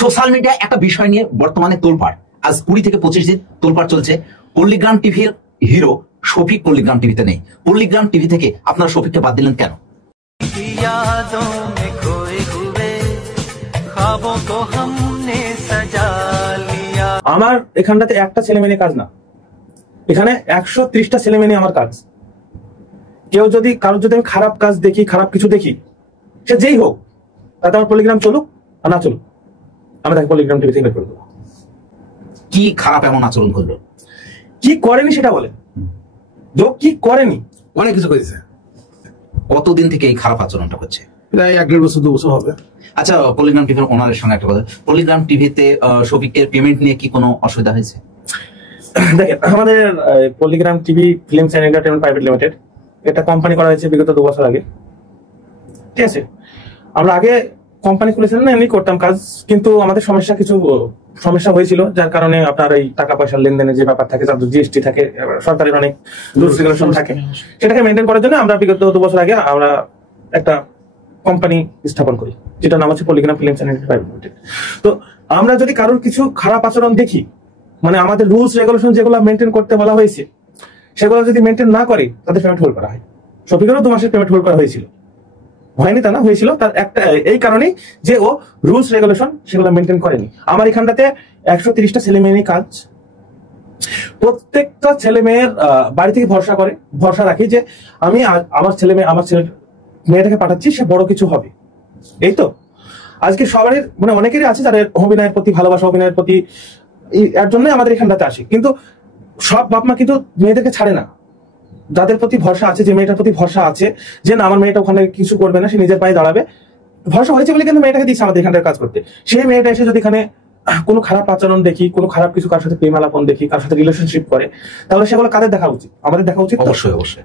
Social media একটা বিষয় নিয়ে বর্তমানে তোলপাড়। আজ 20 থেকে 25 দিন তোলপাড় চলছে। পল্লিগ্রাম টিভির হিরো শফিক পল্লিগ্রাম টিভিতে নেই। পল্লিগ্রাম টিভি থেকে আপনারা শফিককে বাদ দিলেন কেন? আমার এখানটাতে একটা ছেলে মেয়ে কাজ না, এখানে 130টা ছেলে মেয়ে আমার কাজ। কেউ যদি কারোর যদি আমি খারাপ কাজ দেখি, খারাপ কিছু দেখি, সে যেই হোক, তাতে আমার পল্লিগ্রাম চলুক আর না চলুক, আমি তাকে পল্লিগ্রাম টিভি থেকে বের করে দেবো। কি খারাপ এমন আচরণ করলো? কি করেনি সেটা বলে। কি করেনি? অনেক কিছু করেছে। কতদিন থেকে এই খারাপ আচরণটা হচ্ছে? প্রায় 1.5 বছর 2 বছর হবে। আচ্ছা, পল্লিগ্রাম টিভির ওনারের সঙ্গে একটা কথা, পল্লিগ্রাম টিভিতে শফিকের পেমেন্ট নিয়ে কি কোনো অসুবিধা হয়েছে? দেখেন, আমাদের Palligram TV films and entertainment private limited এটা কোম্পানি করা হয়েছে বিগত 2 বছর আগে। ঠিক আছে, আমরা আগে কোম্পানি খুলেছিলাম না, এমনি করতাম কাজ, কিন্তু আমাদের কিছু সমস্যা হয়েছিল, যার কারণে আপনার এই টাকা পয়সার লেনদেনের যে ব্যাপার থাকে, তার জিএসটি থাকে, সরকারের অনেক রুলস রেগুলেশন থাকে, সেটাকে মেনটেন করার জন্য আমরা বিগত 2 বছর আগে আমরা একটা কোম্পানি স্থাপন করি, যেটার নাম হচ্ছে Palligram films and entertainment private limited. তো আমরা যদি কারোর কিছু খারাপ আচরণ দেখি, মানে আমাদের রুলস রেগুলেশন যেগুলো মেনটেন করতে বলা হয়েছে সেগুলো যদি মেনটেন না করে, তাদের পেমেন্ট হোল্ড করা হয়। শফিকেরও 2 মাসের পেমেন্ট হোল্ড করা হয়েছিল, হয়নি তা না, হয়েছিল তার একটা এই কারণেই যে ও রুলস রেগুলেশন সেগুলো মেনটেন করেনি। আমার এখানটাতে 130টা ছেলে মেয়ে কাজ। প্রত্যেকটা ছেলে মেয়ের বাড়ি থেকে ভরসা রাখি যে আমি আমার মেয়েটাকে পাঠাচ্ছি, সে বড় কিছু হবে। এই তো আজকে সবারই মানে অনেকেরই আছে যাদের অভিনয়ের প্রতি ভালোবাসা, অভিনয়ের প্রতি, এর জন্যই আমাদের এখানটাতে আসি। কিন্তু সব বাপ মা কিন্তু মেয়েদেরকে ছাড়ে না। যাদের প্রতি ভরসা আছে, যে মেয়েটার প্রতি ভরসা আছে যে না আমার মেয়েটা ওখানে কিছু করবে না, সে নিজের পায়ে দাঁড়াবে, ভরসা হয়েছে বলে কিন্তু মেয়েটাকে দিচ্ছে আমাদের এখানটার কাজ করতে। সেই মেয়েটা এসে যদি এখানে কোনো খারাপ আচরণ দেখি, কোনো খারাপ কিছু কারোর সাথে প্রেমালাপন দেখি, কারোর সাথে রিলেশনশিপ করে, তাহলে সেগুলো কাদের দেখা উচিত? আমাদের দেখা উচিত। অবশ্যই অবশ্যই।